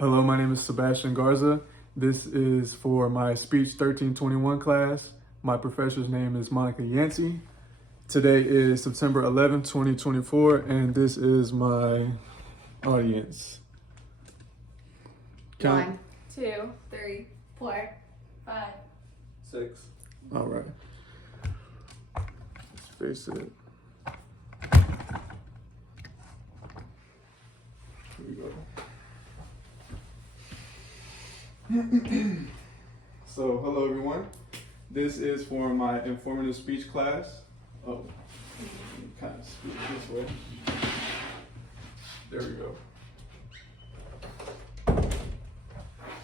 Hello, my name is Sebastian Garza. This is for my Speech 1321 class. My professor's name is Monica Yancey. Today is September 11th, 2024, and this is my audience. Count. 1, 2, 3, 4, 5, 6. All right. Let's face it. Here we go. So, hello everyone. This is for my informative speech class. Oh, kind of speak this way. There we go.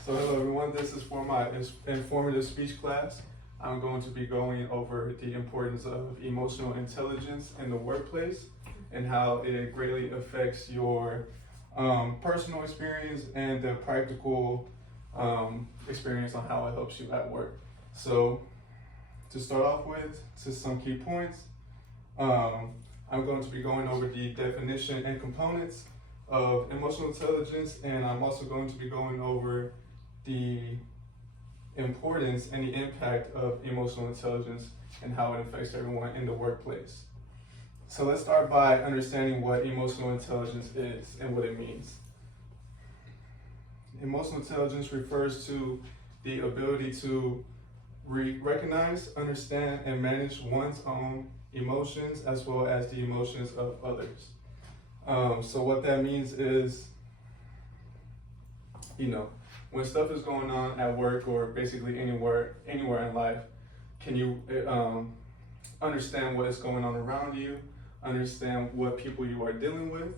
So, hello everyone. This is for my informative speech class. I'm going to be going over the importance of emotional intelligence in the workplace and how it greatly affects your personal experience and the practical experience on how it helps you at work. So to start off with, just some key points. I'm going to be going over the definition and components of emotional intelligence, and I'm also going to be going over the importance and the impact of emotional intelligence and how it affects everyone in the workplace. So let's start by understanding what emotional intelligence is and what it means. Emotional intelligence refers to the ability to recognize, understand, and manage one's own emotions as well as the emotions of others. So what that means is, when stuff is going on at work or basically anywhere in life, can you understand what is going on around you, understand what people you are dealing with,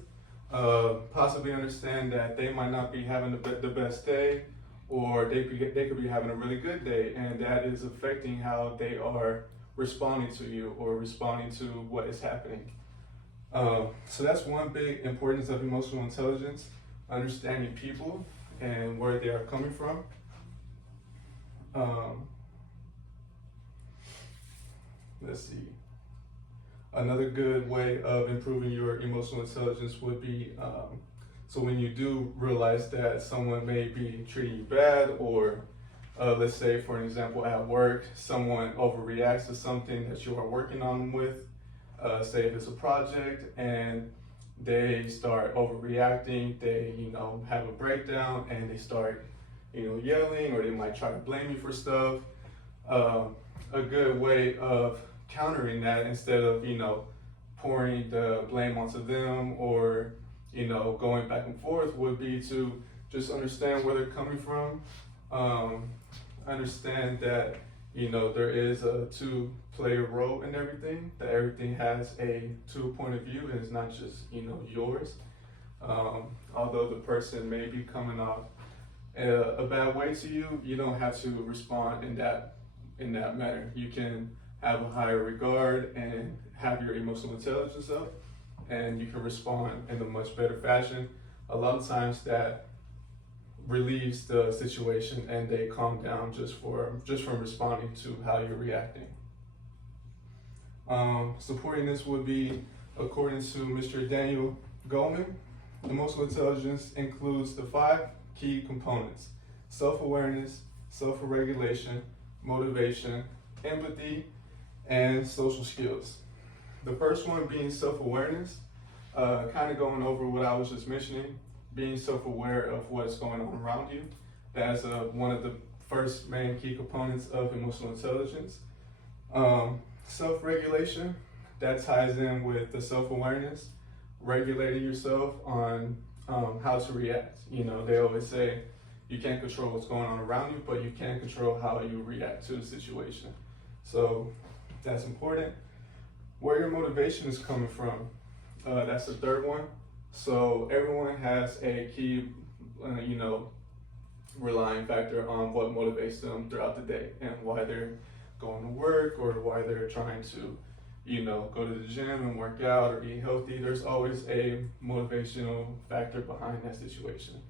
possibly understand that they might not be having the best day, or they could be having a really good day, and that is affecting how they are responding to you or responding to what is happening. So that's one big importance of emotional intelligence, understanding people and where they are coming from. Let's see. Another good way of improving your emotional intelligence would be, so when you do realize that someone may be treating you bad, or let's say for an example at work, someone overreacts to something that you are working on with, say if it's a project and they start overreacting, they have a breakdown and they start yelling, or they might try to blame you for stuff. A good way of countering that, instead of pouring the blame onto them or going back and forth, would be to just understand where they're coming from. Understand that there is a two-player role in everything, that everything has a two-point of view and it's not just yours. Although the person may be coming off a bad way to you, you don't have to respond in that manner. You can have a higher regard and have your emotional intelligence up, and you can respond in a much better fashion. A lot of times that relieves the situation and they calm down just from responding to how you're reacting. Supporting this would be, according to Mr. Daniel Goleman, emotional intelligence includes the 5 key components: self-awareness, self-regulation, motivation, empathy, and social skills. The first one being self-awareness, kind of going over what I was just mentioning, being self-aware of what's going on around you. That's one of the first main key components of emotional intelligence. Self-regulation, that ties in with the self-awareness, regulating yourself on how to react. They always say you can't control what's going on around you, but you can control how you react to the situation. So that's important. Where your motivation is coming from, that's the third one. So everyone has a key, relying factor on what motivates them throughout the day and why they're going to work, or why they're trying to, go to the gym and work out or eat healthy. There's always a motivational factor behind that situation.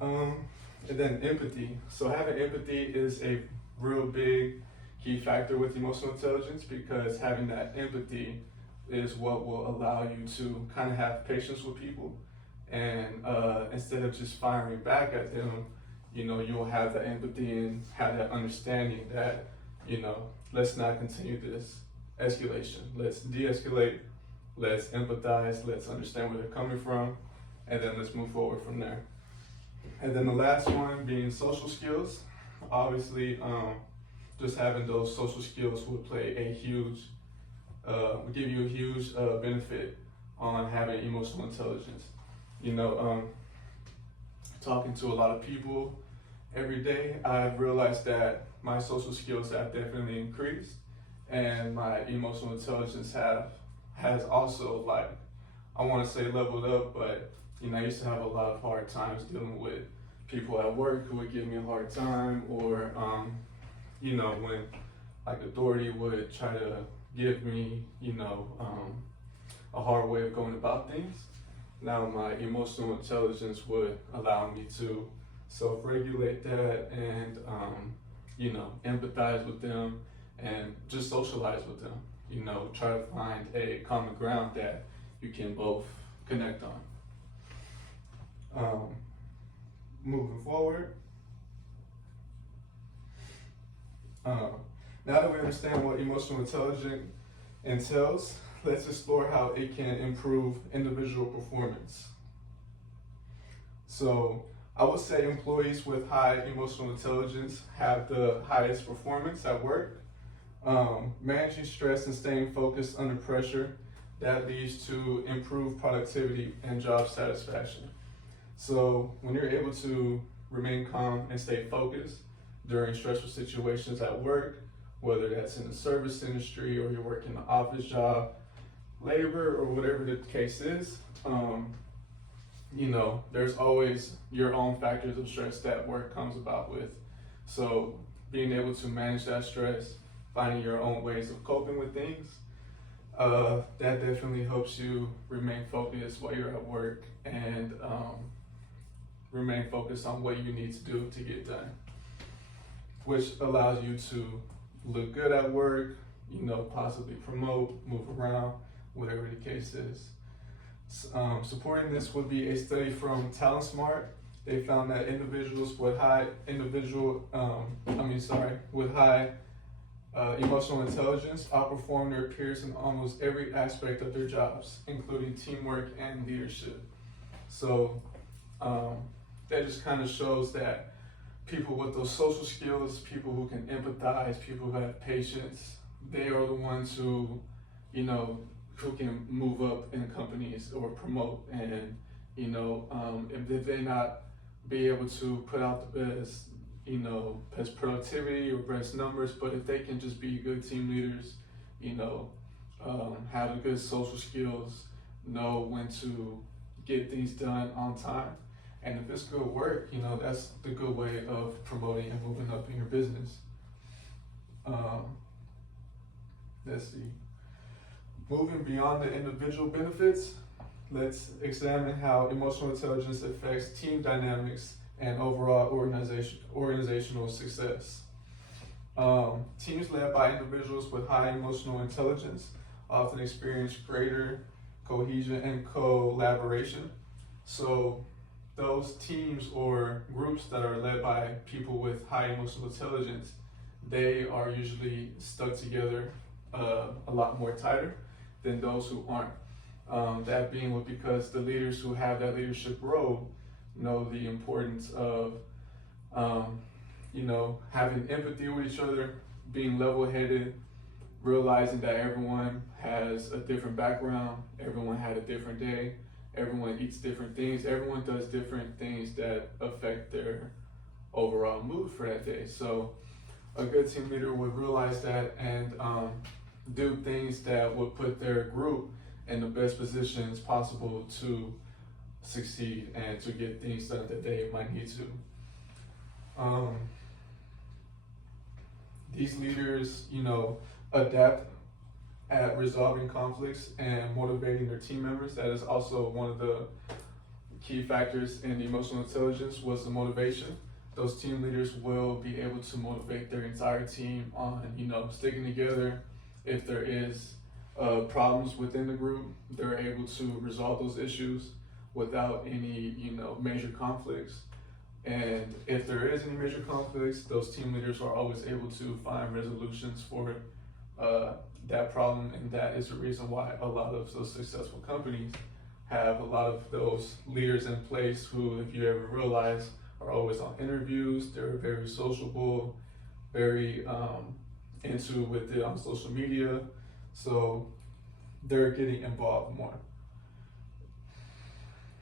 And then empathy. So having empathy is a real big key factor with emotional intelligence, because having that empathy is what will allow you to kind of have patience with people and instead of just firing back at them, you'll have the empathy and have that understanding that, let's not continue this escalation. Let's de-escalate, let's empathize, let's understand where they're coming from, and then let's move forward from there. And then the last one being social skills. Obviously, just having those social skills would play a huge, would give you a huge benefit on having emotional intelligence. Talking to a lot of people every day, I've realized that my social skills have definitely increased, and my emotional intelligence has also, like, I want to say leveled up, but I used to have a lot of hard times dealing with people at work who would give me a hard time, or when like authority would try to give me a hard way of going about things. Now my emotional intelligence would allow me to self-regulate that and empathize with them and just socialize with them. Try to find a common ground that you can both connect on. Moving forward, now that we understand what emotional intelligence entails, let's explore how it can improve individual performance. So I would say employees with high emotional intelligence have the highest performance at work. Managing stress and staying focused under pressure, that leads to improved productivity and job satisfaction. So when you're able to remain calm and stay focused during stressful situations at work, whether that's in the service industry or you're working an office job, labor, or whatever the case is, there's always your own factors of stress that work comes about with. So being able to manage that stress, finding your own ways of coping with things, that definitely helps you remain focused while you're at work and remain focused on what you need to do to get done, which allows you to look good at work, possibly promote, move around, whatever the case is. Supporting this would be a study from Talent Smart. They found that individuals with high emotional intelligence outperform their peers in almost every aspect of their jobs, including teamwork and leadership. So that just kind of shows that people with those social skills, people who can empathize, people who have patience, they are the ones who can move up in companies or promote. And if they not be able to put out the best productivity or best numbers, but if they can just be good team leaders, have the good social skills, know when to get things done on time, and if it's good work, that's the good way of promoting and moving up in your business. Let's see. Moving beyond the individual benefits, let's examine how emotional intelligence affects team dynamics and overall organizational success. Teams led by individuals with high emotional intelligence often experience greater cohesion and collaboration. So those teams or groups that are led by people with high emotional intelligence, they are usually stuck together a lot more tighter than those who aren't. That being because the leaders who have that leadership role know the importance of, having empathy with each other, being level-headed, realizing that everyone has a different background, everyone had a different day, everyone eats different things, everyone does different things that affect their overall mood for that day. So a good team leader would realize that and do things that would put their group in the best positions possible to succeed and to get things done that they might need to. These leaders, adapt at resolving conflicts and motivating their team members. That is also one of the key factors in emotional intelligence, was the motivation. Those team leaders will be able to motivate their entire team on, sticking together. If there is problems within the group, they're able to resolve those issues without any, major conflicts. And if there is any major conflicts, those team leaders are always able to find resolutions for that problem, and that is the reason why a lot of those successful companies have a lot of those leaders in place who, if you ever realize, are always on interviews. They're very sociable, very into with it on social media, so they're getting involved more.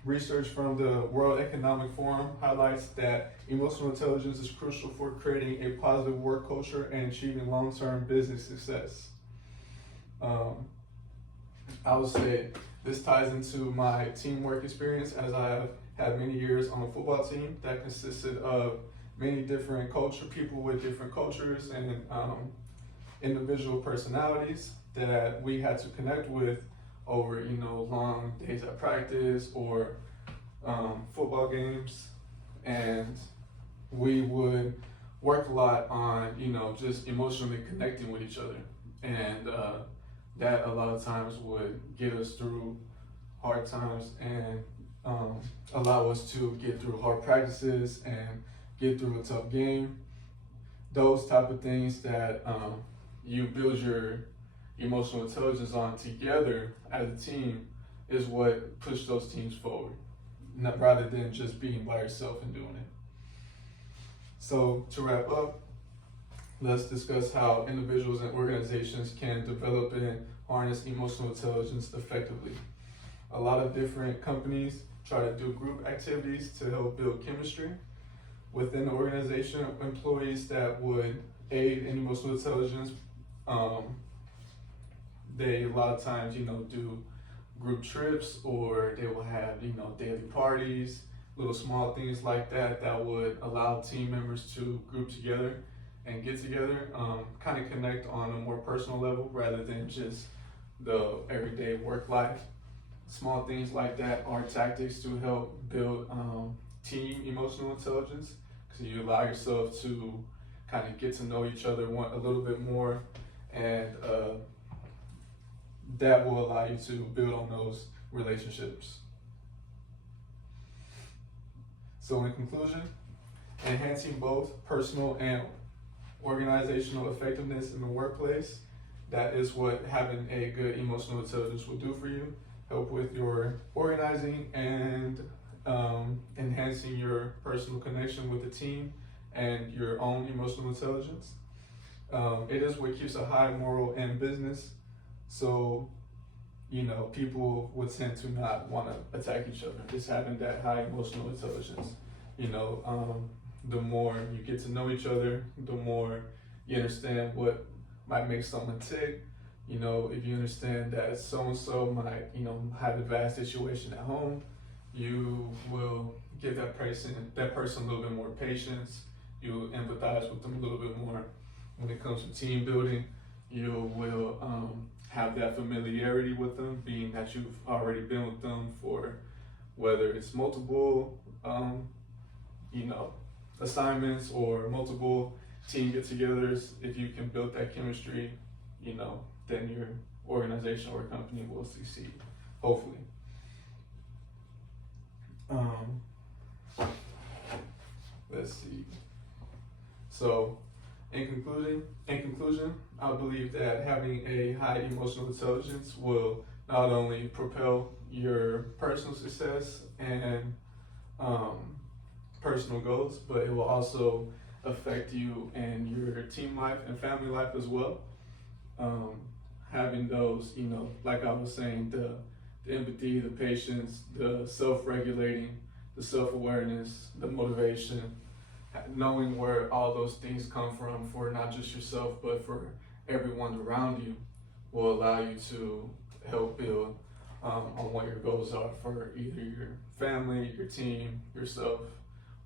Research from the World Economic Forum highlights that emotional intelligence is crucial for creating a positive work culture and achieving long-term business success. I would say this ties into my teamwork experience, as I have had many years on a football team that consisted of many different people with different cultures and individual personalities that we had to connect with over, long days at practice or football games. And we would work a lot on, just emotionally connecting with each other. And that a lot of times would get us through hard times and allow us to get through hard practices and get through a tough game. Those type of things that you build your emotional intelligence on together as a team is what pushed those teams forward, rather than just being by yourself and doing it. So to wrap up, let's discuss how individuals and organizations can develop and harness emotional intelligence effectively. A lot of different companies try to do group activities to help build chemistry. Within the organization, employees that would aid in emotional intelligence, they a lot of times, do group trips, or they will have, daily parties, little small things like that that would allow team members to group together and get together, kind of connect on a more personal level rather than just the everyday work life. Small things like that are tactics to help build team emotional intelligence, because you allow yourself to kind of get to know each other a little bit more, and that will allow you to build on those relationships. So in conclusion, enhancing both personal and organizational effectiveness in the workplace, that is what having a good emotional intelligence will do for you. Help with your organizing and enhancing your personal connection with the team and your own emotional intelligence. It is what keeps a high moral in business. So, people would tend to not want to attack each other. Just having that high emotional intelligence. The more you get to know each other, the more you understand what might make someone tick. If you understand that so-and-so might, have a bad situation at home, you will give that person a little bit more patience. You empathize with them a little bit more. When it comes to team building, you will have that familiarity with them, being that you've already been with them for whether it's multiple, assignments or multiple team get-togethers. If you can build that chemistry, then your organization or company will succeed, hopefully. Let's see. So, in conclusion, I believe that having a high emotional intelligence will not only propel your personal success and personal goals, but it will also affect you and your team life and family life as well. Having those, like I was saying, the empathy, the patience, the self-regulating, the self-awareness, the motivation, knowing where all those things come from for not just yourself, but for everyone around you, will allow you to help build on what your goals are for either your family, your team, yourself,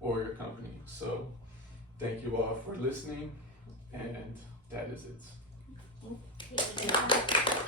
or your company. So thank you all for listening, and that is it. Thank you.